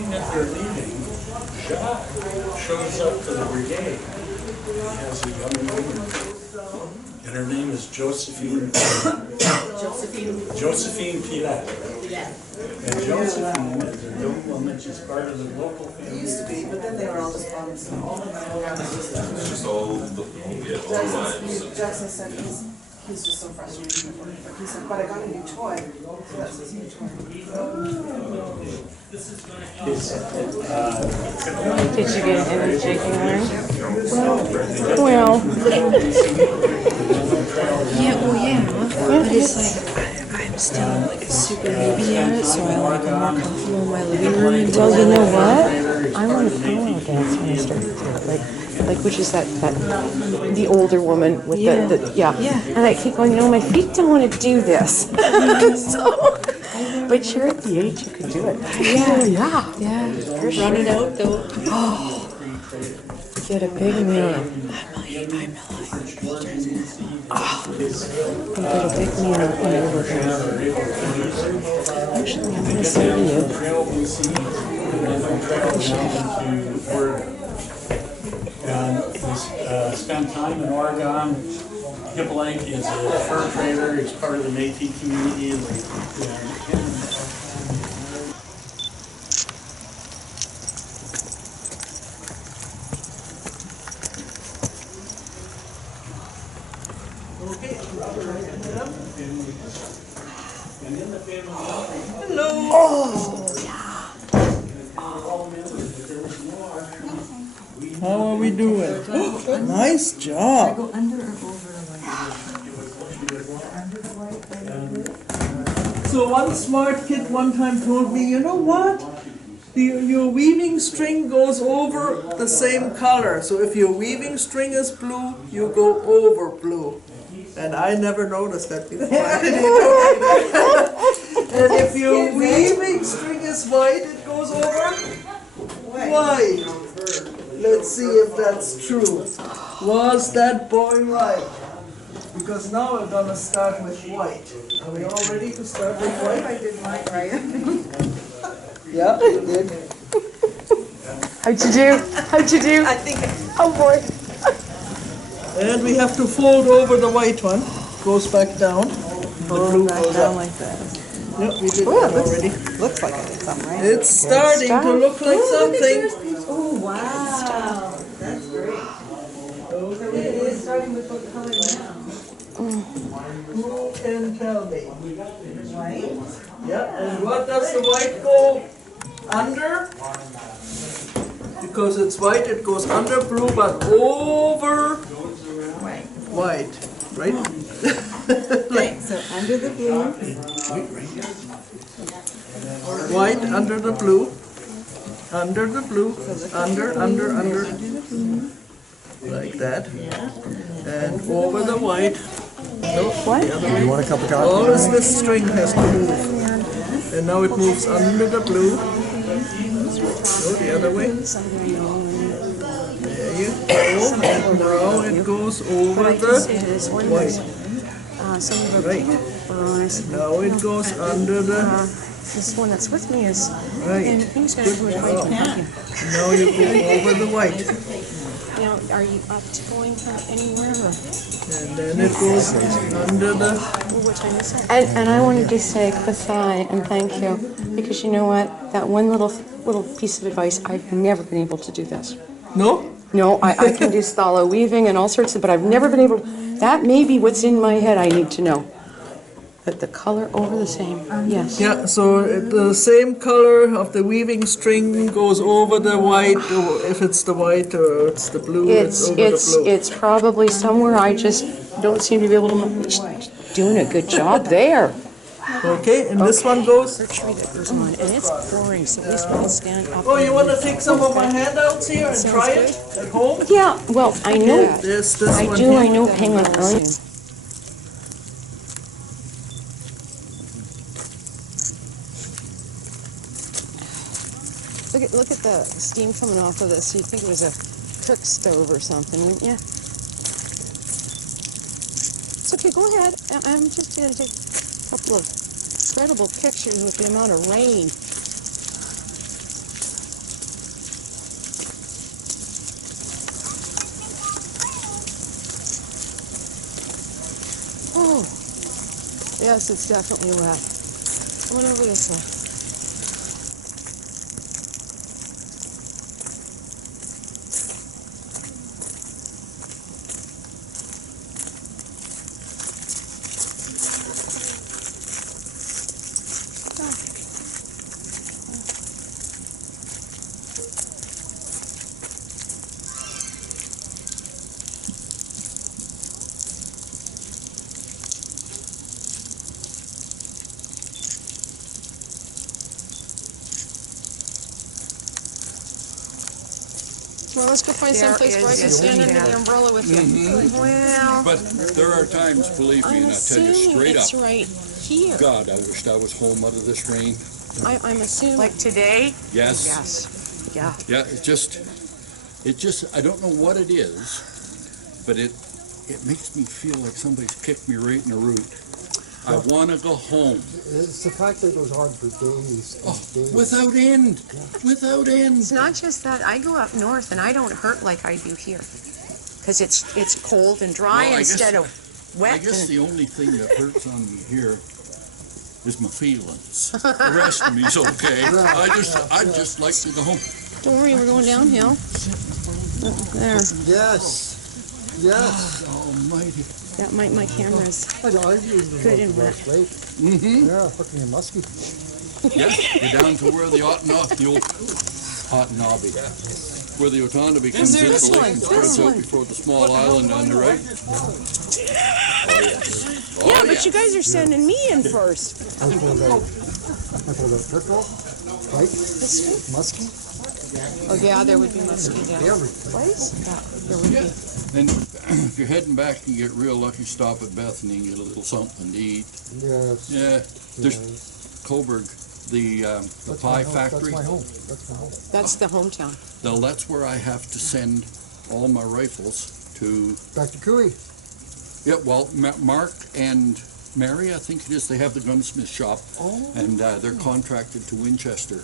morning that they're leaving, Jacques shows up to the brigade. He has a young woman, and her name is Josephine. Josephine Pilat. And Josephine is a young woman. She's part of the local family. It used to be, but then they were all just on It's just all lives. Jackson said he's just so frustrated. But he said, but I got a new toy. So that's his new toy. Did you get any shaking worm? Well. Yeah. But it's like, I'm still like a super newbie at it, so I like am more comfortable in my living room. Well, you know what? I want to powwow dance when I start to do it. Like which is that the older woman with the And I keep going, my feet don't want to do this. So, but you're at the age you could do it. Yeah. Run it out though. Oh, get a big meal. Get a big meal in your living room. Actually, I'm going to say to you. And he's spent time in Oregon. Hippolyte is a fur trader. He's part of the Métis community. Hello. How are we doing? Nice job. Go under or over So one smart kid one time told me, you know what? Your weaving string goes over the same color. So if your weaving string is blue, you go over blue. And I never noticed that before. And if your weaving string is white, it goes over white. Let's see if that's true. Was that boy right? Because now we're gonna start with white. Are we all ready to start with white? I did mine right. Yeah, you did. How'd you do? I think Oh boy. And we have to fold over the white one. Goes back down. The blue goes up. like that. Yep, we did that already. Looks like I did something right. It's starting to look like something. Oh wow, that's great. So it is starting with what color now? Who can tell me? White. Yep, and what does the white go under? Because it's white, it goes under blue, but over white, right? Okay, so under the blue. White under the blue, under the blue, under, like that, and over the white. Nope, What? the other way. You want a cup of coffee? All this string has to move, and now it moves under the blue. Go the other way. There you go. And now it goes over the white. Right. Now it goes under the. This one that's with me is. Right. And he's got to do it right. Now you go over the white. Now, are you up to going anywhere? Or? And then it goes under the. What time is it? And I wanted to say kasai and thank you, because you know what? That one little piece of advice, I've never been able to do this. No? No, I can do sthala weaving and all sorts of, but I've never been able. That may be what's in my head. I need to know. That the color over the same. Yes. Yeah, so the same color of the weaving string goes over the white, or if it's the white or it's the blue, it's over the blue. It's probably somewhere. I just don't seem to be able to. Doing a good job there. Okay, and this one goes. Tree that goes on, and it's boring. So at least when I stand up. Oh, you want to take some of my handouts here and try it at home? Yeah. Well, I know. There's this I one do. here. I know. Hang on. Look at the steam coming off of this. You'd think it was a cook stove or something, wouldn't you? It's okay, go ahead. I'm just going to take a couple of incredible pictures with the amount of rain. Yes, it's definitely wet. Come on over this way. Well, let's go find some place where I can stand under the umbrella with you. Well, But there are times, believe me, I'm and I tell you assuming straight it's up, right here. God, I wished I was home out of this rain. I'm assuming. Like today? Yes. Yes. Yeah. Yeah, it just, I don't know what it is, but it makes me feel like somebody's kicked me right in the root. I want to go home. It's the fact that it goes on for days and days. Without end. Without end. It's not just that. I go up north and I don't hurt like I do here. Because it's cold and dry Well, I instead guess- of wet. I guess and- the only thing that hurts on me here is my feelings. The rest of me's okay. I'd just like to go home. Don't worry, we're going downhill. There. Yes. Yes. Almighty. That might my camera's. I know, I've used Good it and the wet. last late. Mm-hmm. Yeah, fucking musky. Yeah, you're down to where the old hot knobby. Where the Otonabee comes into this the lake one, and this spreads out one. before the small island on the right. Yeah, but you guys are sending me in first. I pulled out purple, white, musky, Oh yeah, there would be musky down. everything. Place? Yeah, there would be. And if you're heading back, you get real lucky, stop at Bethany and get a little something to eat. Yes. Yeah, there's yes. Coburg, the That's pie my home. factory. That's my home. That's my home. That's the hometown. Now that's where I have to send all my rifles to. Back to Cooey. Yeah, well, Mark and Mary, I think it is, they have the gunsmith shop, Oh. and they're contracted to Winchester.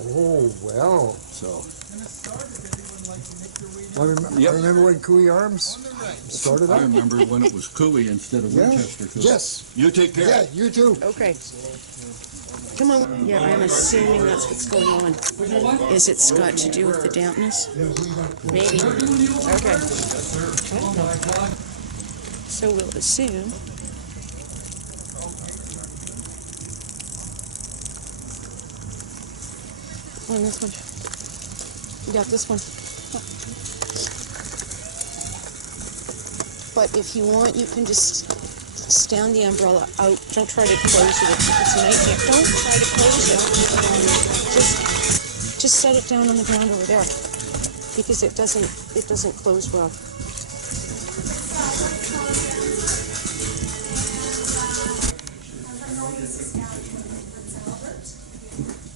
Oh, well. So I Yep. remember when Cooey Arms started I up. remember when it was Cooey instead of Yeah. Winchester. Too. Yes. You take care. Yeah, you too. Okay. Come on. Yeah, I'm assuming that's what's going on. Is it's got to do with the dampness? Maybe. Okay. So we'll assume. On this one. You got this one. But if you want, you can just stand the umbrella out. Don't try to close it. It's night here. Don't try to close it. Just set it down on the ground over there because it doesn't close well.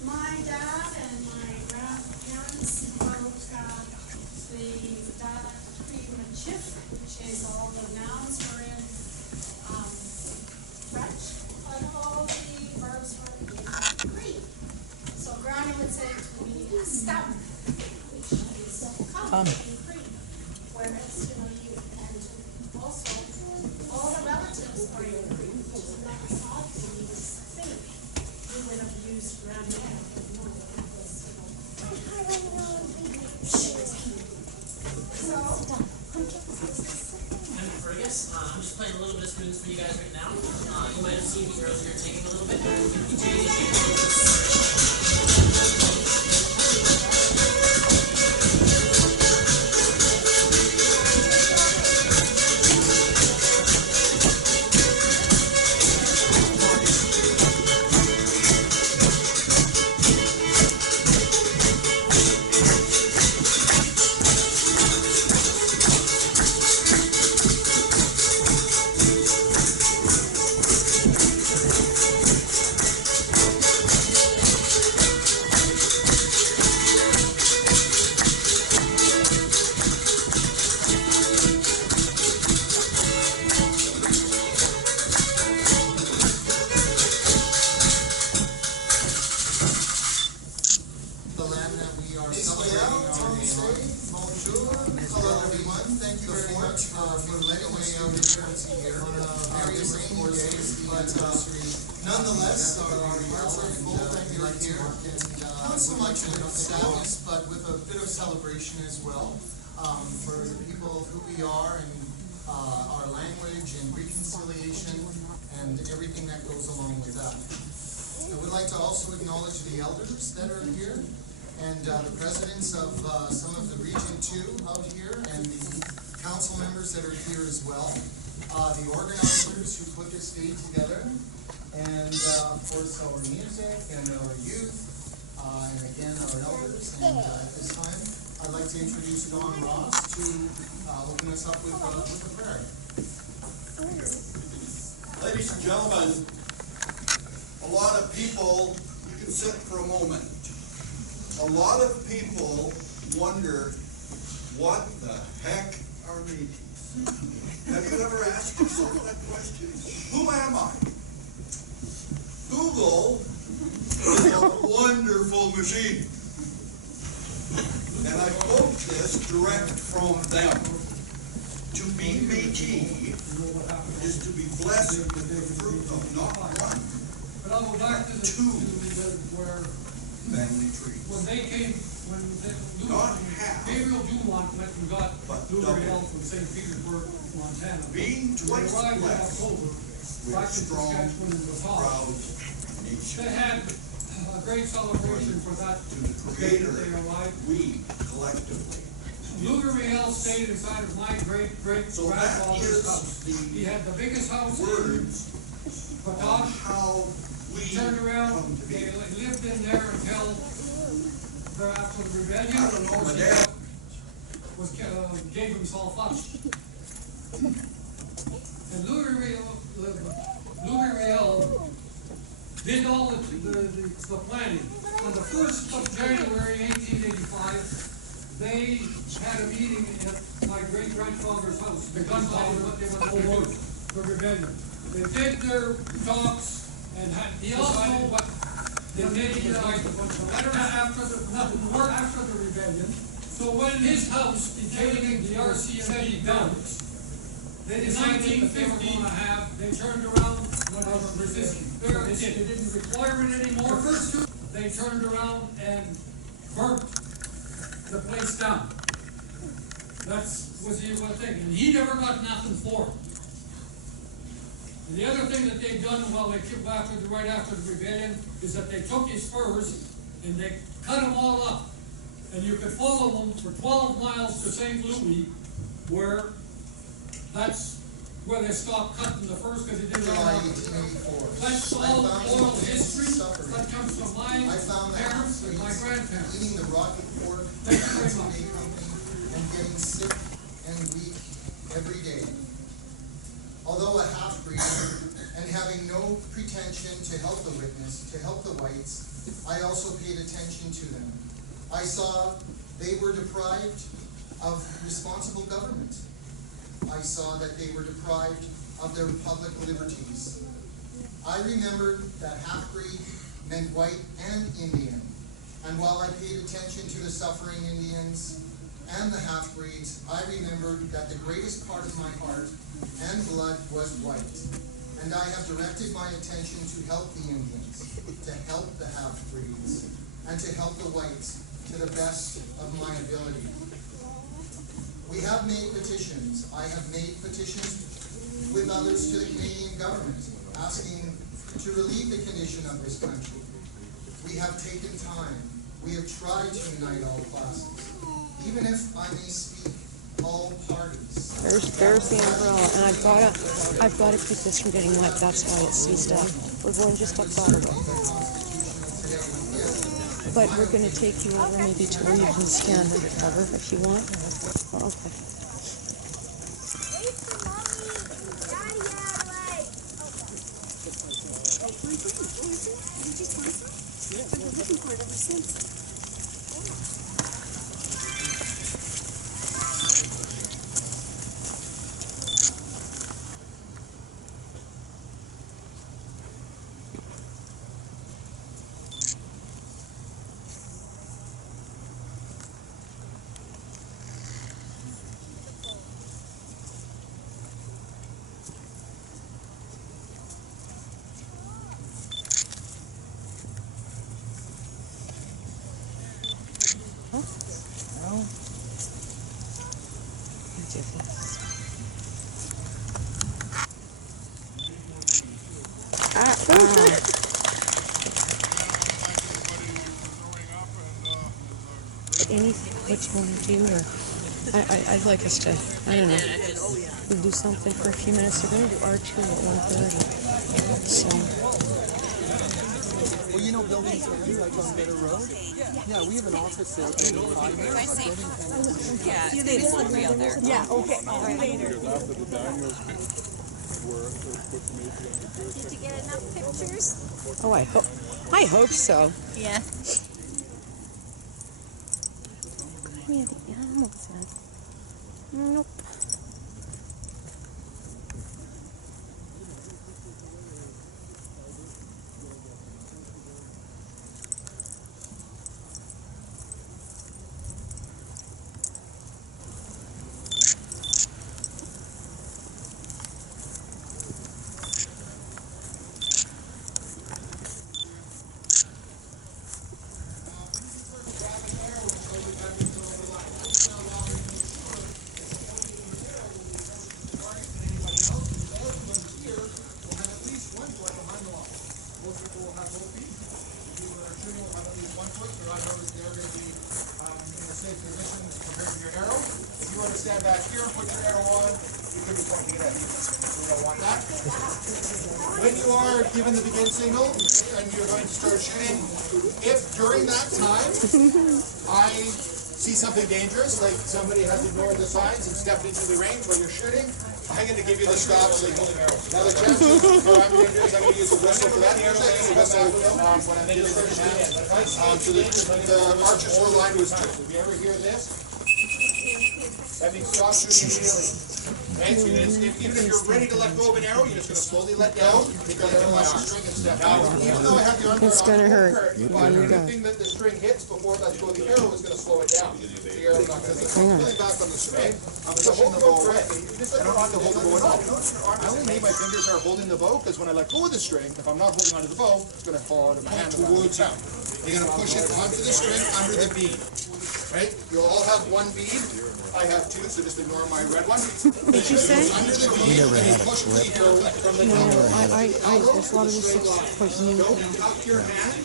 My dad and my grandparents wrote the primitif, which is all the nouns were in French, but all the verbs were in Greek. So Granny would say to me, a stem, which is come in Greek. Whereas, you and also all the relatives are in Greek, which is not something you would think you would have used Granny. Fergus. I'm just playing a little bit of spoons for you guys right now. You might have seen me earlier taking a little bit. Bonjour. Hello, everyone. Thank you very much for letting us do this once a year. Various rainy days, but nonetheless, our hearts are full that you're here. Not so much with sadness, but with a bit of celebration as well for the people who we are and our language and reconciliation and everything that goes along with that. I would like to also acknowledge the elders that are here and the presidents of some of the Region 2 out here and the council members that are here as well, the organizers who put this day together, and of course our music and our youth, and again our elders. And at this time, I'd like to introduce Don Ross to open us up with a prayer. Ladies and gentlemen, a lot of people, you can sit for a moment. A lot of people wonder, what the heck are meetings? Have you ever asked yourself that question? Who am I? Google is a wonderful machine. And I quote this direct from them. To be Métis is to be blessed with the fruit of not one, but I'll go back to two where family trees. when they came, when Not half, Gabriel Dumont went and got but blueberry double. elk from St. Petersburg, Montana. Being When they twice arrived in blessed October, with back in strong, Saskatchewan in the fall, proud nation. they had a great celebration for that. To the Creator, They arrived. we collectively. Blueberry elk stayed inside of my great So that grandfather's is house. the He had the biggest house in words Patok. of how we Turned around, come to they be. lived in there until after the rebellion. I don't know, Of course, my he dad- gave himself up. And Louis Riel did all the planning. On the 1st of January 1885, they had a meeting at my great-grandfather's house, because of what they were to do, the rebellion. They did their talks and had decided what they did like after the rebellion. So when his house became the RCMP barracks, they decided that they were going to have, they turned around and resisted. They didn't require it anymore. The first two, they turned around and burnt the place down. That was the one thing, and he never got nothing for it. And the other thing that they've done while they came back right after the rebellion is that they took his furs and they cut them all up. And you could follow them for 12 miles to St. Louis, that's where they stopped cutting the furs because it didn't July have. 1884. That's all oral history that comes from my I found the parents and my grandparents. eating the rocket pork, Thank you very Hudson much. Bay Company, and getting sick and weak every day. Although a half-breed and having no pretension to help the witness, to help the whites, I also paid attention to them. I saw they were deprived of responsible government. I saw that they were deprived of their public liberties. I remembered that half-breed meant white and Indian. And while I paid attention to the suffering Indians and the half-breeds, I remembered that the greatest part of my heart and blood was white. And I have directed my attention to help the Indians, to help the half-breeds, and to help the whites to the best of my ability. We have made petitions. I have made petitions with others to the Canadian government, asking to relieve the condition of this country. We have taken time. We have tried to unite all classes, even if I may speak all parties. There's the umbrella, and I've got to keep this from getting wet. That's why it's seized up. We're going just up Ottawa, but we're going to take you over maybe to where you can stand under cover if you want. Okay. I've been looking for it ever since. do this. Anything, what you want to do, or I'd like us to, I don't know, we'll do something for a few minutes. They're going to do R2 at 1:30. So, Well, you know buildings like on Better Road? Yeah, we have an office there. Yeah, they disagree out there. Yeah, okay. Later. Did you get enough pictures? oh, I hope so. Yeah. Yeah, the animals in. Nope. Stand back here and put your arrow on. You could be pointing it at me. We don't want that. When you are given the begin signal and you're going to start shooting, if during that time I see something dangerous, like somebody has ignored the signs and stepped into the range while you're shooting, I'm going to give you the stop signal. Now the chance of I'm going to do is I'm going to use a whistle for that. Usually I use a whistle when I'm giving the command. So the archers were aligned with two. If you ever hear this, that means stop shooting immediately. Okay, so even if you're ready to let go of an arrow, you're just going to slowly let down, take the arrow off the string and step out. Even though I have the under It's going to hurt. but anything that the string hits before it lets go of the arrow is going to slow it down. The arrow's not going to be pulling back on the string. I'm pushing the bow away. I don't need to hold the bow at all. I only need my fingers are holding the bow because when I let go of the string, if I'm not holding onto the bow, it's going to fall out of my hand towards you. You're going to push it onto the string under the bead. Right? You'll all have one bead. I have two, so just ignore my red one. Did you say? Under the bead, and you push the arrow from the No, there's a lot of this like new. up your hand.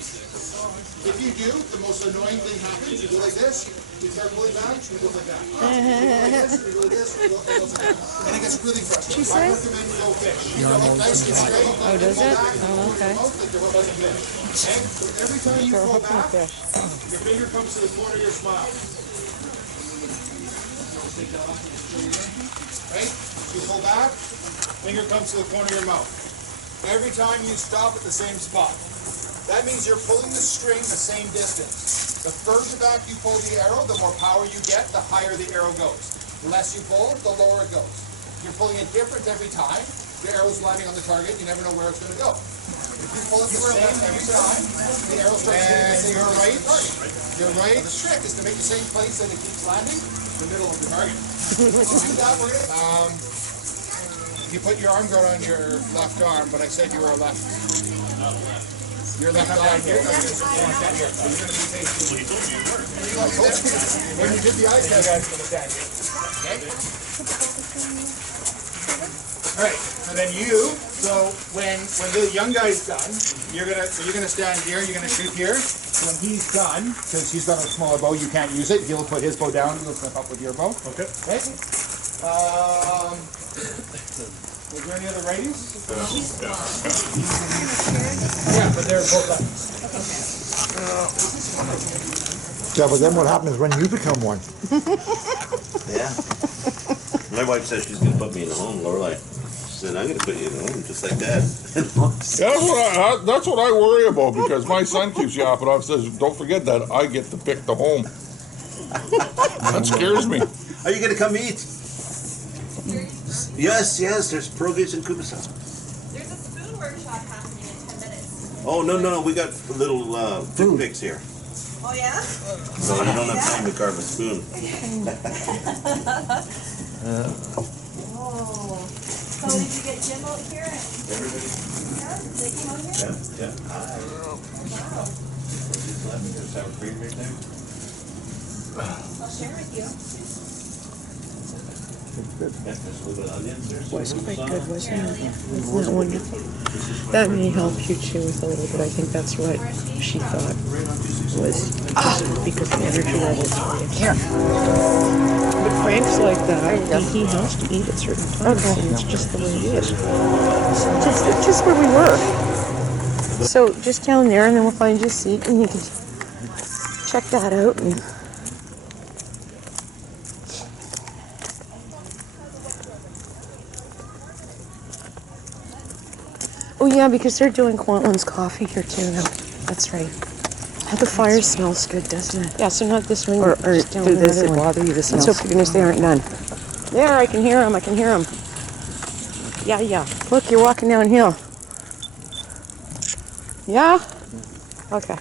If you do, the most annoying thing happens. You go like this, you start pulling back, you go like that. You go like this, you go like this, you go like that. And it gets really frustrating. I recommend you go fish. You go nice and straight. Oh, does it? Oh, okay. Okay? So every time you pull back, your finger comes to the corner of your smile. Right? You pull back, finger comes to the corner of your mouth. Every time you stop at the same spot. That means you're pulling the string the same distance. The further back you pull the arrow, the more power you get, the higher the arrow goes. The less you pull, the lower it goes. You're pulling it different every time. The arrow's landing on the target, you never know where it's going to go. If you pull it the same every time, the arrow starts hitting the same target. You're right. The trick is to make the same place that it keeps landing, the middle of the target. To do that, we're going to... you put your arm guard on your left arm, but I said you were a left. Your left arm here. So you're going to be facing. When you did the ice, that guy's going to stand here. Okay? All right. And then you. So when the young guy's done, you're gonna stand here. You're gonna shoot here. So when he's done, because he's got a smaller bow, you can't use it. He'll put his bow down. You'll step up with your bow. Okay. Okay. Was there any other righties? Yeah, but they're both lefties. Yeah, but then what happens when you become one? Yeah. My wife says she's going to put me in a home, Lorelai. She said, I'm going to put you in a home just like that. That's what I worry about, because my son keeps yapping off, says, don't forget that I get to pick the home. That scares me. Are you going to come eat? Yes, there's Progates and Kubasas. There's a spoon workshop happening in 10 minutes. Oh, no, we got little toothpicks here. Oh, yeah? So you don't have time to carve a spoon. Oh. So did you get Jim out here? Everybody? Yeah? They came out here? Yeah. Wow. Just let me just have a cream right there. I'll share with you. Was quite good, wasn't it? Isn't that wonderful? That may help you too with a little bit. I think that's what she thought was because of energy levels for you. Here. But Frank's like that. He has to eat at certain times, and it's just the way it is. Just where we were. So just down there, and then we'll find you a seat, and you can check that out. And oh yeah, because they're doing Quantland's coffee here too now. That's right. Oh, the fire smells good, doesn't it? Yeah, so not this one. Or just down do the this other one. bother you? This Let's smells. hope for goodness they aren't done. There, I can hear them. I can hear them. Yeah, yeah. Look, you're walking downhill. Yeah? Okay.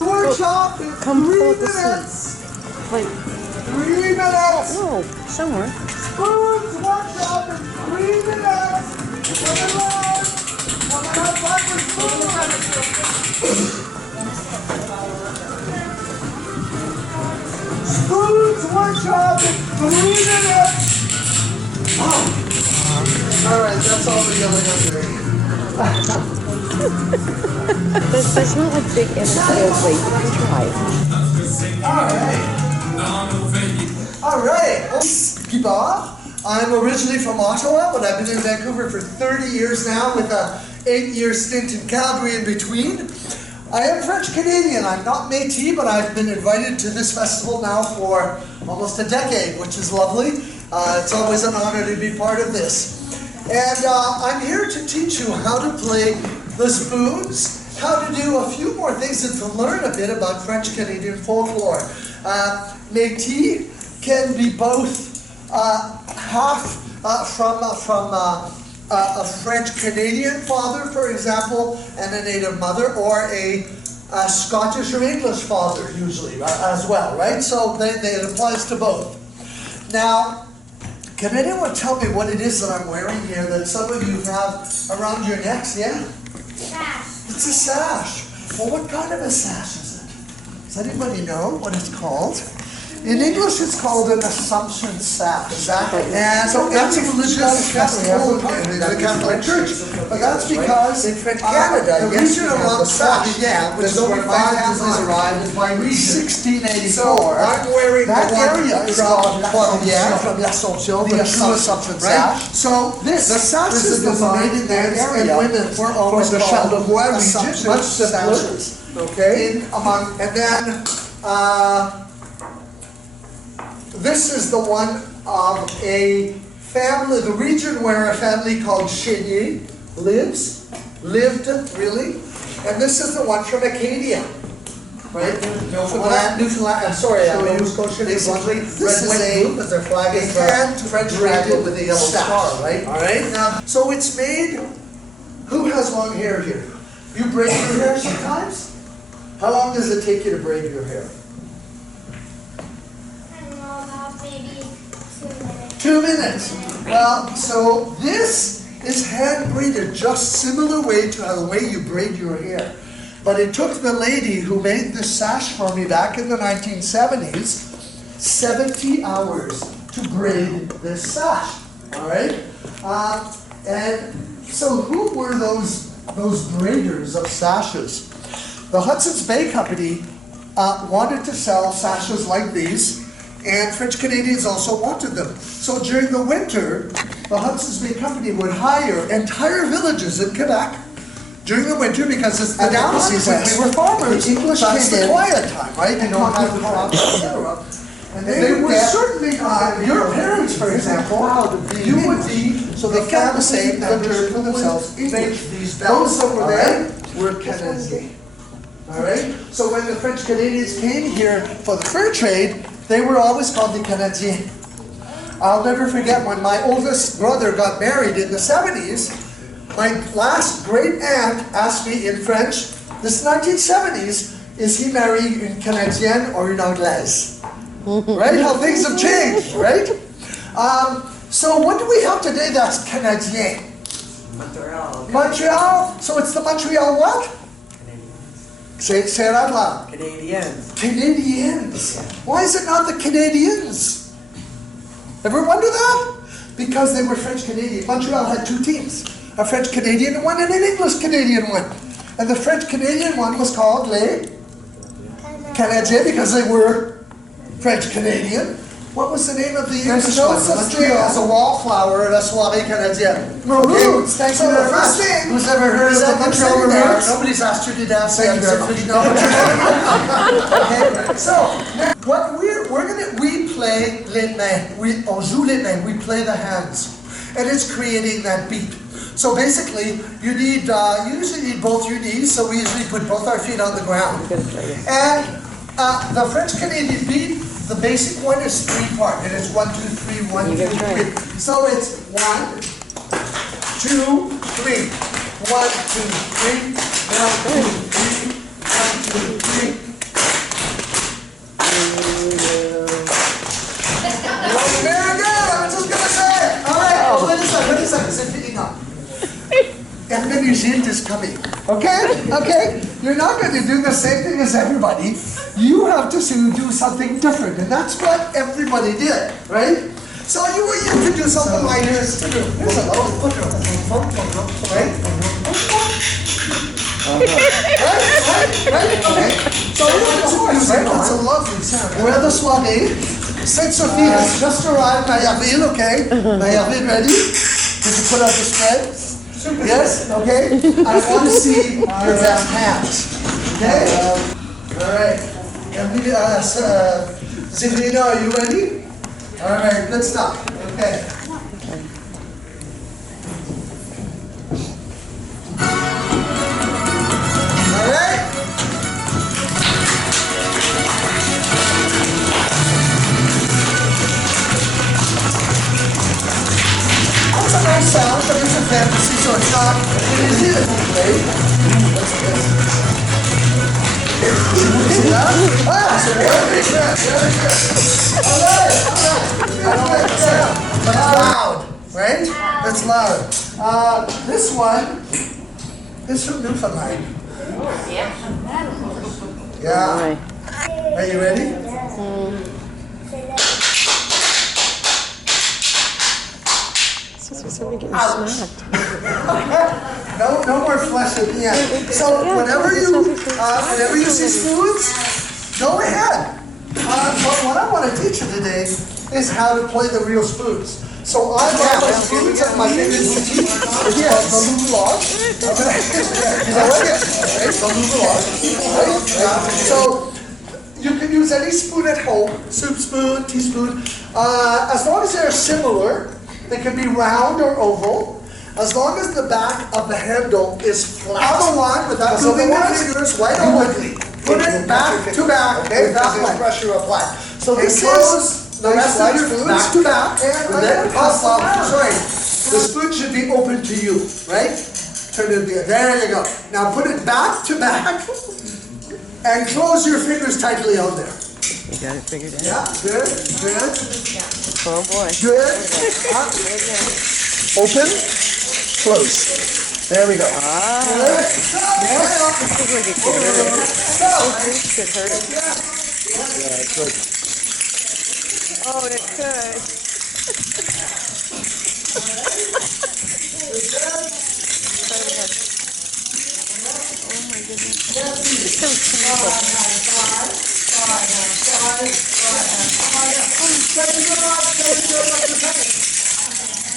Workshop in Come 3 pull up the minutes. seat. Like, 3 minutes. no, somewhere. Spoons workshop in 3 minutes. Coming on. Coming up back with spoons workshop in 3 minutes. Oh. All right, that's all the yelling under. There's not like big energy of weight. You can try. All right. Keep off. I'm originally from Ottawa, but I've been in Vancouver for 30 years now with a 8-year stint in Calgary in between. I am French Canadian. I'm not Métis, but I've been invited to this festival now for almost a decade, which is lovely. It's always an honor to be part of this. And I'm here to teach you how to play the spoons, how to do a few more things, and to learn a bit about French Canadian folklore. Métis can be both half from a French Canadian father, for example, and a native mother, or a Scottish or English father, usually, as well, right? So it applies to both. Now, can anyone tell me what it is that I'm wearing here that some of you have around your necks? Yeah? Sash. It's a sash. Well, what kind of a sash is it? Does anybody know what it's called? In English, it's called an Assumption sash. Exactly. And so that's a religious festival in the Catholic Church. But that's because in Canada, the region around sash, which is where my families arrived, is by region 1684. So I'm wearing that area is called from l'Assomption, the Assumption sash. So the sash is designed in that area, and women were always the Charlevoix region, much simpler. Okay. And then. This is the one of a family, the region where a family called Chénier lived really, and this is the one from Acadia, right? Newfoundland, I'm sorry, Nova Scotia, basically, this is because their flag is hand French dragon with a yellow star, right? All right. Now, so it's made. Who has long hair here? You braid your hair sometimes? How long does it take you to braid your hair? 2 minutes. Well, so this is hand braided, just similar way to the way you braid your hair. But it took the lady who made this sash for me back in the 1970s 70 hours to braid this sash. All right. And so who were those braiders of sashes? The Hudson's Bay Company wanted to sell sashes like these. And French Canadians also wanted them. So during the winter, the Hudson's Bay Company would hire entire villages in Quebec during the winter because it's the down season. We were farmers. The English came in. The quiet time, right? You don't have the crops, etc. And they would certainly, your parents, for example, you would be, so they kept the same winter for themselves. These those over there were Canadians. All right? So when the French Canadians came here for the fur trade, they were always called the Canadiens. I'll never forget when my oldest brother got married in the 70s, my last great aunt asked me in French, this 1970s, is he marrying une Canadienne or une Anglaise? Right? How things have changed, right? So what do we have today that's Canadien? Montreal. Montreal? So it's the Montreal what? Say it out loud. Canadians. Canadians. Why is it not the Canadians? Ever wonder that? Because they were French Canadian. Montreal had two teams, a French Canadian one and an English Canadian one. And the French Canadian one was called Les Canadiens because they were French Canadian. What was the name of the English one? Montreal as a wallflower at a soirée canadienne. Maroons. Okay. So the first thing. Who's ever heard of the Montreal Maroons? Nobody's asked you to dance. Thank you very much. Okay. So what we play les mains. On joue les mains. We play the hands, and it's creating that beat. So basically, you need you usually need both your knees. So we usually put both our feet on the ground. And the French Canadian beat. The basic one is 3-part, and it's 1, 2, 3, 1, 2, 3. So it's 1, 2, 3. 1, 2, 3. 1, 2, 3. 1, 2, 3. Very good. I'm just gonna say it. All right. Oh, wait a second. C'est fini now. Hervé Mugent is coming. Okay? Okay? You're not going to do the same thing as everybody. You have to do something different. And that's what everybody did, right? So you can do something like this. Here's a little right? Right? Okay. So that's a lovely sound. We're at the soirée. Saint Sophie has just arrived. Mayaville, okay? Mayaville, ready? Did you put out the spread? Yes? Okay? I want to see your best hands. Okay? All right. Zifrina, are you ready? All right, good stuff. Okay. All right? That's a nice sound, but it's a fantasy, so it's not. It is okay? What's this? But it's loud, right? It's loud. This one is from Newfoundland. Yeah. Are you ready? No more flesh at the end. So whenever you see spoons, go ahead. But what I want to teach you today is how to play the real spoons. So I got my spoons and my fingers to teach. It's called the louvelarge. So you can use any spoon at home, soup spoon, teaspoon, as long as they're similar. They can be round or oval, as long as the back of the handle is flat. Other one without moving your fingers, right over. Put it back to back, okay, without the pressure applied. So this is the rest of your spoons to back, and then sorry, the spoon should be open to you, right? Turn it there you go. Now put it back to back, and close your fingers tightly on there. You got it figured out? Yeah, good. Oh boy. Good. Open, close. There we go. This is like a kid. Could hurt him. Yeah, it could. Oh, it could. Oh my goodness. It's so simple.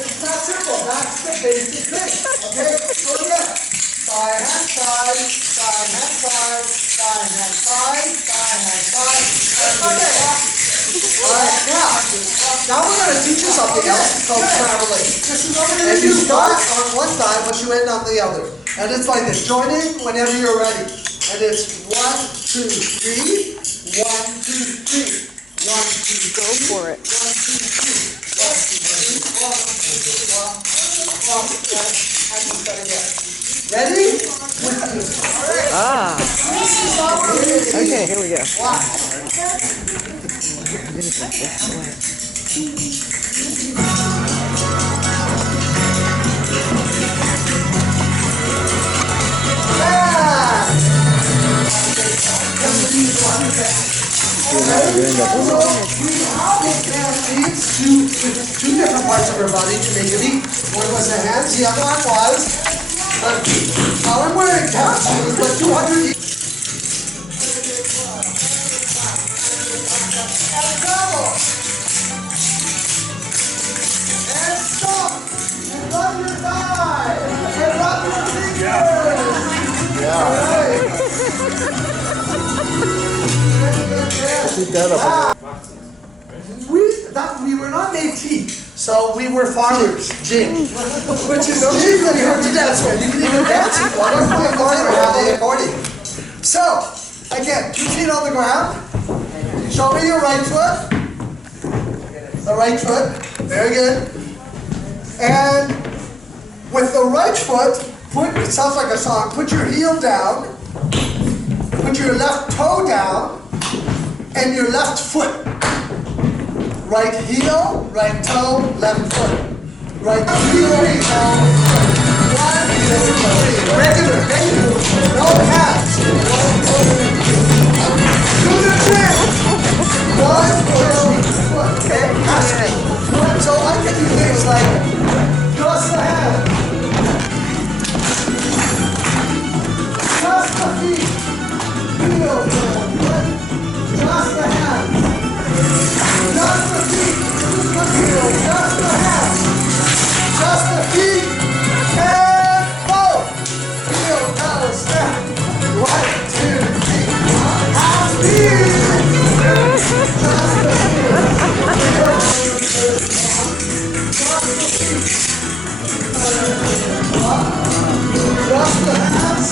It's not simple. That's the basic thing. Okay? So again, side hand side, side hand side, side hand side, side hand side. Okay. Alright, now we're going to teach you something else called traveling. And you start on one side, but you end on the other. And it's like this. Join in whenever you're ready. And it's 1, 2, 3, 1, 2, 3. 1, 2, go for it. 1, 2, 3. 1, 2, 3. 1, 2, 3. 1, 2, 3. Ready? Ah. Okay, here we go. So we have a chance to two different parts of her body to make it eat. One was the hands, the other one was the feet. Now I'm wearing cats. It was like 200 years. And double. And stop. And rub your thigh. And rub your fingers. Yeah. All right. Keep that up. We were not made teeth, so we were farmers, jig. Which is jig that you have to dance with. You can even dance if you want. Let's play a farmer have the accordion. So, again, 2 feet on the ground. Show me your right foot. The right foot. Very good. And with the right foot, it sounds like a song, put your heel down, put your left toe down, and your left foot. Right heel, right toe, left foot. Right heel, toe, foot. 1, 2, 3. Regular, no hands. 1, 2, 3. 1, 2, 3. Foot. Okay, pass. So I can do things like cross the hand. Cross the feet. Heel, toe, cross the hands. Just the feet, just the hands, just the feet, and both. Heel, toe, step. 1, 2, 3. Hands, feet. Just the feet. Just the hands.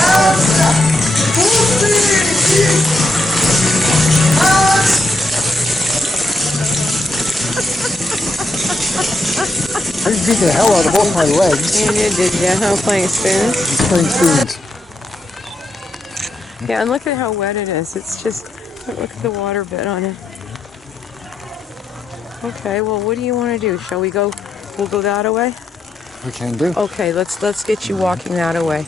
And step. Full speed. I just beat the hell out of both my legs. You did, yeah? How playing spoons? Playing spoons. Yeah, and look at how wet it is. It's just, look at the water bit on it. Okay, well, what do you want to do? Shall we go, we'll go that way? We can do. Okay, let's get you walking that way.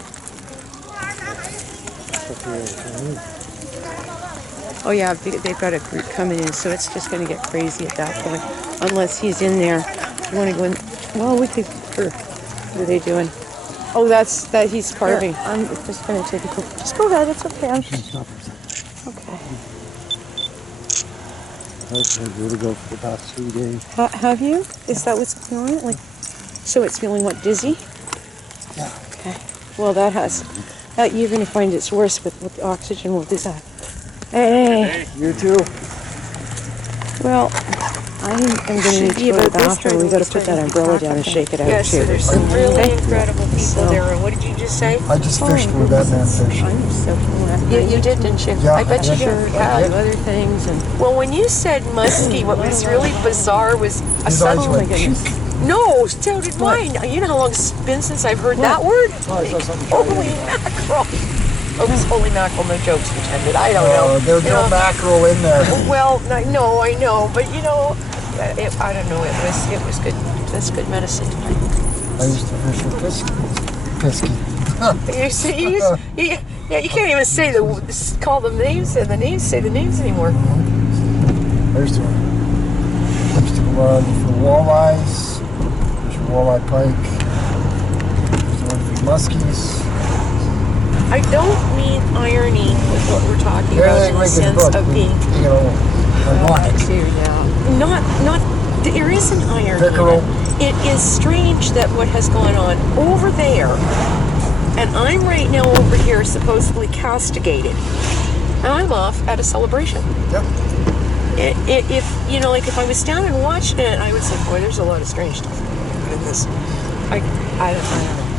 Oh yeah, they've got a group coming in, so it's just going to get crazy at that point. Unless he's in there. You want to go in? Well, we could, sure. What are they doing? Oh, that he's carving. Sure. I'm just going to take a quick, just go ahead, it's okay. Okay. I've been able to go for the past 3 days. Have you? Is that what's going on? Like, so it's feeling what, dizzy? Yeah. Okay. Well, that has, you're going to find it's worse with the oxygen will do that. Hey. You too. Well, I'm going to need to go to the bathroom. We've got to put that umbrella down and shake it out, Yes, too. so there's some really incredible people there. What did you just say? I just fished with that man fish. I'm so glad. You did, didn't you? Yeah, I bet you Sure, did. yeah, other things. And Well, when you said musky, what was really bizarre was a His eyes sudden... went cheek. No, so did mine. You know how long it's been since I've heard that word? Oh, I saw something. Holy mackerel. Oh, it was holy mackerel, no jokes pretended. I don't know. There's You no know, mackerel in there. Well, no, I know, but you know, I don't know. It was good. That's good medicine. I used to fish with Pisky. You see, you can't even call them names and say the names anymore. I used to go run for walleyes, fish for walleye pike, I used to run for muskies. I don't mean irony with what we're talking Yeah, about in the make it sense good. of being You know, ironic. not there is an irony. Pickerel. It is strange that what has gone on over there, and I'm right now over here supposedly castigated, and I'm off at a celebration. Yep. If you know, like if I was down and watching it, I would say, boy, there's a lot of strange stuff in this. I don't know.